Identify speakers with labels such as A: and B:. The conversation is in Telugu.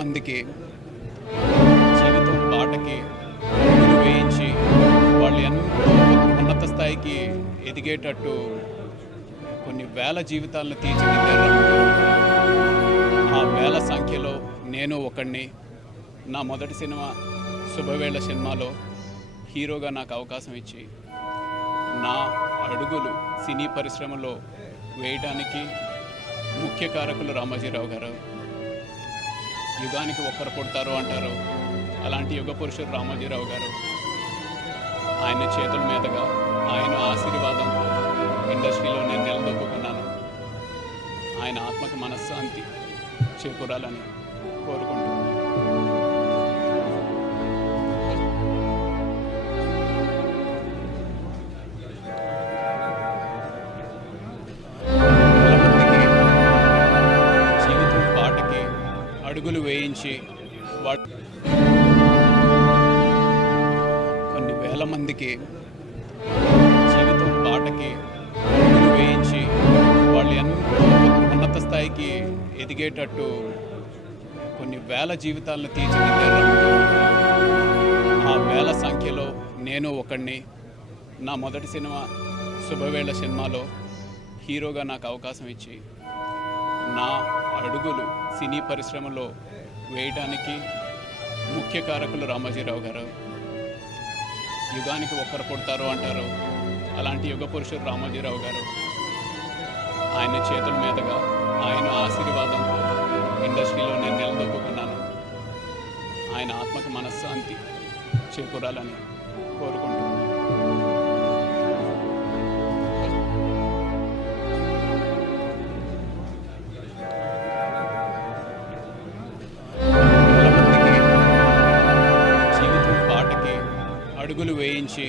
A: మందికి జీవితం బాటకి వేయించి వాళ్ళు ఎంతో ఉన్నత స్థాయికి ఎదిగేటట్టు కొన్ని వేల జీవితాలను తీర్చిదిద్దారు. ఆ వేల సంఖ్యలో నేను ఒకడిని నా మొదటి సినిమా శుభవేళ సినిమాలో హీరోగా నాకు అవకాశం ఇచ్చి నా అడుగులు సినీ పరిశ్రమలో వేయడానికి ముఖ్య కారకులు రామాజీరావు గారు. యుగానికి ఒక్కరు పుడతారు అంటారు. అలాంటి యుగ పురుషుడు రామోజీరావు గారు. ఆయన చేతుల మీదుగా ఆయన ఆశీర్వాదం ఇండస్ట్రీలో నేను నిలదొక్కున్నాను. ఆయన ఆత్మకి మనశ్శాంతి చేకూరాలని కోరుకుంటున్నాను. అడుగులు వేయించి కొన్ని వేల మందికి జీవితం బాటకి అడుగులు వేయించి వాళ్ళు ఎంతో ఉన్నత స్థాయికి ఎదిగేటట్టు కొన్ని వేల జీవితాలను తీర్చిదిద్దారు. ఆ వేల సంఖ్యలో నేను ఒకడిని నా మొదటి సినిమా శుభవేళ సినిమాలో హీరోగా నాకు అవకాశం ఇచ్చి నా అడుగులు సినీ పరిశ్రమలో వేయడానికి ముఖ్య కారకులు రామోజీరావు గారు. యుగానికి ఒక్కరు పుడతారు అంటారు. అలాంటి యుగ పురుషుడు రామోజీరావు గారు. ఆయన చేతుల మీదుగా ఆయన ఆశీర్వాదంతో ఇండస్ట్రీలో నేను నిలదొక్కున్నాను ఆయన ఆత్మకి మనశ్శాంతి చేకూరాలని కోరు అడుగులు వేయించి